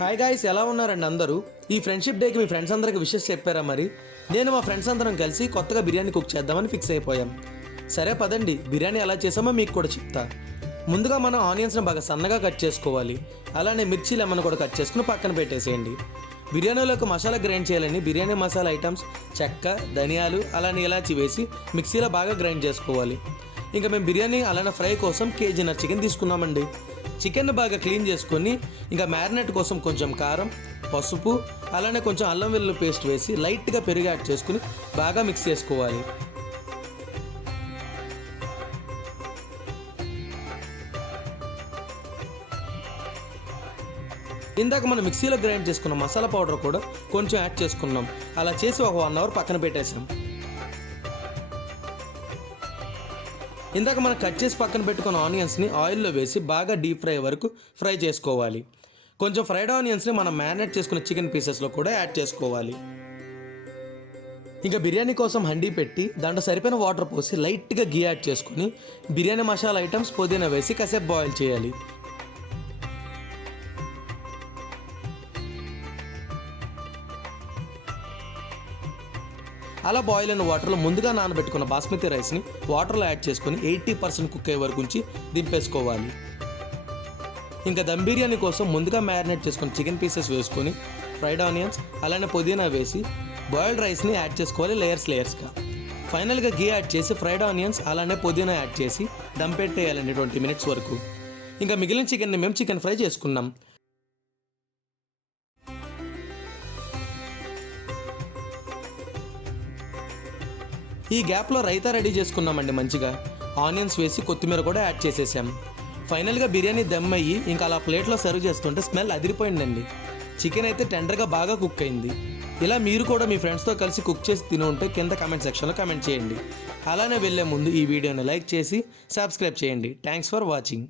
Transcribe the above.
Hi guys, ఎలా ఉన్నారండి అందరూ? ఈ ఫ్రెండ్షిప్ డేకి మీ ఫ్రెండ్స్ అందరికి విషెస్ చెప్పారా? మరి నేను మా ఫ్రెండ్స్ అందరం కలిసి కొత్తగా బిర్యానీ కుక్ చేద్దామని ఫిక్స్ అయిపోయాం. సరే పదండి, బిర్యానీ ఎలా చేసామో మీకు కూడా చెప్తా. ముందుగా మనం ఆనియన్స్ని బాగా సన్నగా కట్ చేసుకోవాలి. అలానే మిర్చి లెమన్ కూడా కట్ చేసుకుని పక్కన పెట్టేసేయండి. బిర్యానీలోకి మసాలా గ్రైండ్ చేయాలని బిర్యానీ మసాలా ఐటమ్స్ చెక్క, ధనియాలు, అలానే ఇలాచి వేసి మిక్సీలో బాగా గ్రైండ్ చేసుకోవాలి. ఇంకా మేము బిర్యానీ అలానే ఫ్రై కోసం కేజీన్నర చికెన్ తీసుకున్నామండి. చికెన్ బాగా క్లీన్ చేసుకొని ఇంకా మ్యారినేట్ కోసం కొంచెం కారం, పసుపు, అలానే కొంచెం అల్లం వెల్లుల్లి పేస్ట్ వేసి లైట్గా పెరుగు యాడ్ చేసుకుని బాగా మిక్స్ చేసుకోవాలి. ఇందాక మనం మిక్సీలో గ్రైండ్ చేసుకున్న మసాలా పౌడర్ కూడా కొంచెం యాడ్ చేసుకున్నాం. అలా చేసి ఒక 1 అవర్ పక్కన పెట్టేసాం. ఇందాక మనం కట్ చేసి పక్కన పెట్టుకున్న ఆనియన్స్ని ఆయిల్లో వేసి బాగా డీప్ ఫ్రై వరకు ఫ్రై చేసుకోవాలి. కొంచెం ఫ్రైడ్ ఆనియన్స్ని మనం మ్యారినేట్ చేసుకున్న చికెన్ పీసెస్లో కూడా యాడ్ చేసుకోవాలి. ఇంకా బిర్యానీ కోసం హండీ పెట్టి దాంట్లో సరిపోయిన వాటర్ పోసి లైట్గా గీ యాడ్ చేసుకొని బిర్యానీ మసాలా ఐటమ్స్ పుదీనా వేసి కాసేపు బాయిల్ చేయాలి. అలా బాయిల్ అయిన వాటర్లో ముందుగా నానబెట్టుకున్న బాస్మతి రైస్ని వాటర్లో యాడ్ చేసుకొని 80% కుక్ అయ్యే వరకు ఉంచి దింపేసుకోవాలి. ఇంకా దమ్ బిర్యానీ కోసం ముందుగా మ్యారినేట్ చేసుకున్న చికెన్ పీసెస్ వేసుకొని ఫ్రైడ్ ఆనియన్స్ అలానే పుదీనా వేసి బాయిల్డ్ రైస్ని యాడ్ చేసుకోవాలి లేయర్స్గా. ఫైనల్గా గీ యాడ్ చేసి ఫ్రైడ్ ఆనియన్స్ అలానే పుదీనా యాడ్ చేసి దమ్ పెట్టేయాలండి 20 మినిట్స్ వరకు. ఇంకా మిగిలిన చికెన్ని మేము చికెన్ ఫ్రై చేసుకున్నాం. ఈ గ్యాప్లో రైతా రెడీ చేసుకున్నామండి. మంచిగా ఆనియన్స్ వేసి కొత్తిమీర కూడా యాడ్ చేసేసాం. ఫైనల్గా బిర్యానీ దమ్ అయ్యి ఇంకా అలా ప్లేట్లో సర్వ్ చేస్తుంటే స్మెల్ అదిరిపోయిందండి. చికెన్ అయితే టెండర్గా బాగా కుక్ అయింది. ఇలా మీరు కూడా మీ ఫ్రెండ్స్తో కలిసి కుక్ చేసి తిని ఉంటే కింద కామెంట్ సెక్షన్లో కామెంట్ చేయండి. అలానే వెళ్ళే ముందు ఈ వీడియోని లైక్ చేసి సబ్స్క్రైబ్ చేయండి. Thanks for watching.